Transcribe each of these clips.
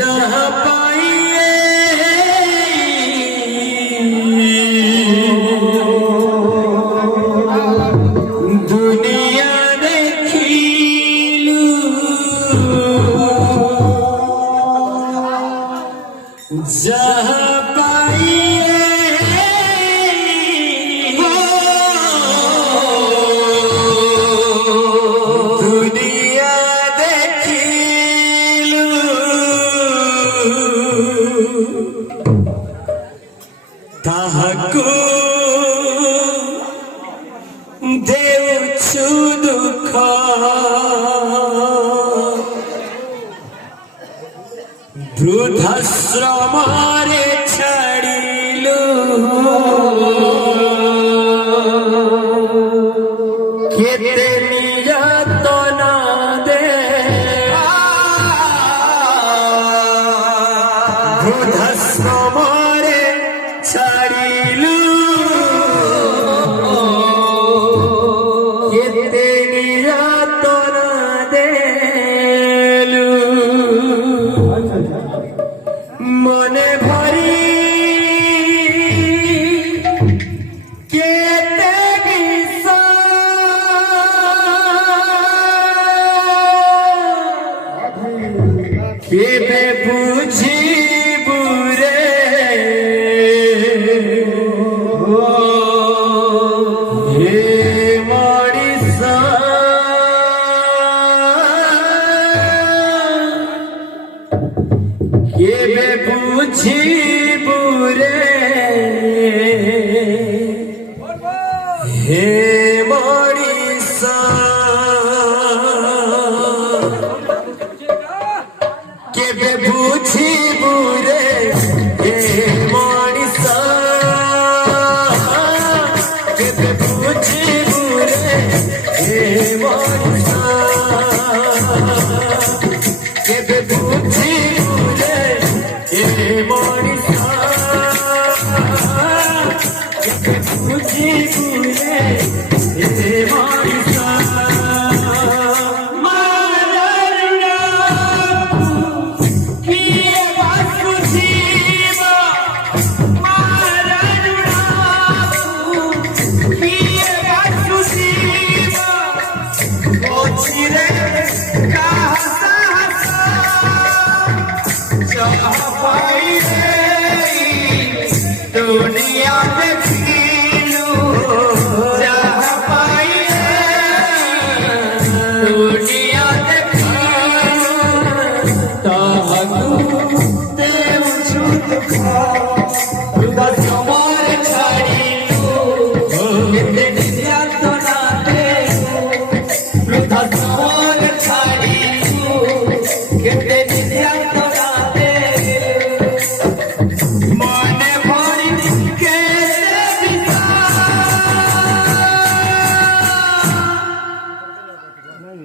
जहाँ पाइए दुनिया देखिलू जहाँ पाइए दुनिया देखिलू ताहाकू देउछु दुख वृद्धाश्रमरे छाड़िलु केते नियतना दे वृद्धाश्रमरे छाड़िलु केते नियतना देलु मने भरी केते किसा केबे बुझिबु रे हे मଣିषा केबे बुझिबु रे हे मଣିषा केबे बुझिबु रे हे मଣିषा केबे बुझिबु रे हे मଣିषा केबे बुझिबु रे हे मଣିषा केबे बुझिबु रे हे मଣିषा दुनिया देखिलू जहाँ पाइए दुनिया देखिलू ताहाकू देउछु दुख वृद्धाश्रमरे छाड़िलु केते नियतना देलु वृद्धाश्रमरे छाड़िलु केते नियतना मने भरी केते बिसा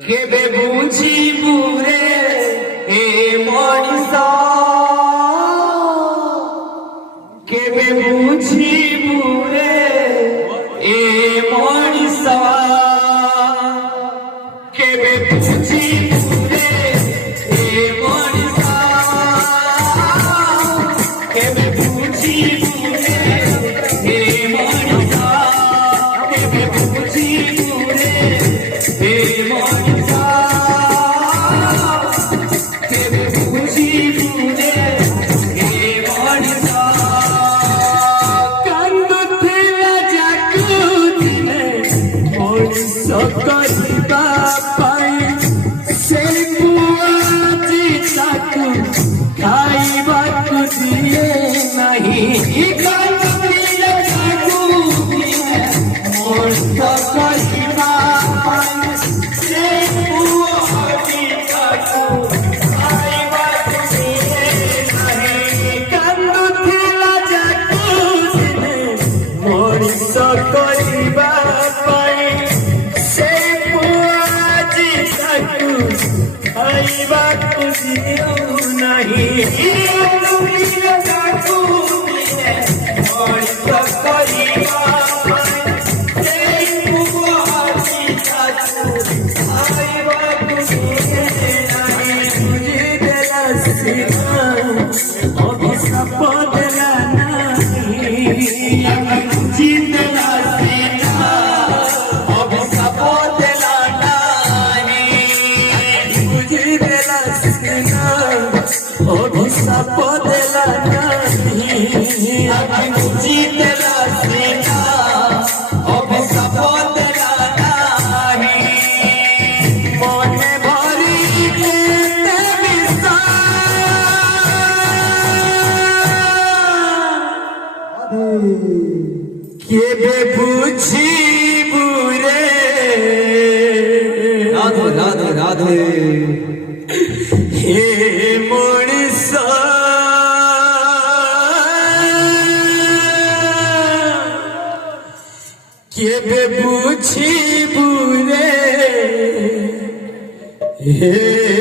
केबे बुझिबु रे हे मଣିषा केबे बुझिबु रे हे मଣିषा केबे बुझिबु रे हे मଣିषा केबे बुझिबु रे हे मଣିषा केबे बुझिबु रे हे मଣିषा केबे बुझिबु रे हे मଣିषा कांदुथिला जाकू दिने मଣିଷ କରିବା ପାଇଁ ସେଇ ପୁଅଟି ତାକୁ ଖାଇବାକୁ ଦିଏ ନାହିଁ କାନ୍ଦୁଥିଲା ଯାକୁ ଦିନେ ମଣିଷ କରିବା ପାଇଁ ସେଇ ପୁଅଟି ତାକୁ ଖାଇବାକୁ ଦିଏ ନାହିଁ କାନ୍ଦୁଥିଲା ଯାକୁ ଦିନେ ମଣିଷ କରିବା ପାଇଁ ସେଇ ପୁଅଟି ତାକୁ ଖାଇବାକୁ ଦିଏ ନାହିଁ କାନ୍ଦୁଥିଲା ଯାକୁ ଦିନେ ମଣିଷ କରିବା ପାଇଁ ସେଇ ପୁଅଟି ତାକୁ ଖାଇବାକୁ ଦିଏ ନାହିଁ ବୁଝିଦେଲା কেবে বুঝিবু রে রাধে রাধে রাধে হে মଣିষ কেবে বুঝিবু রে হে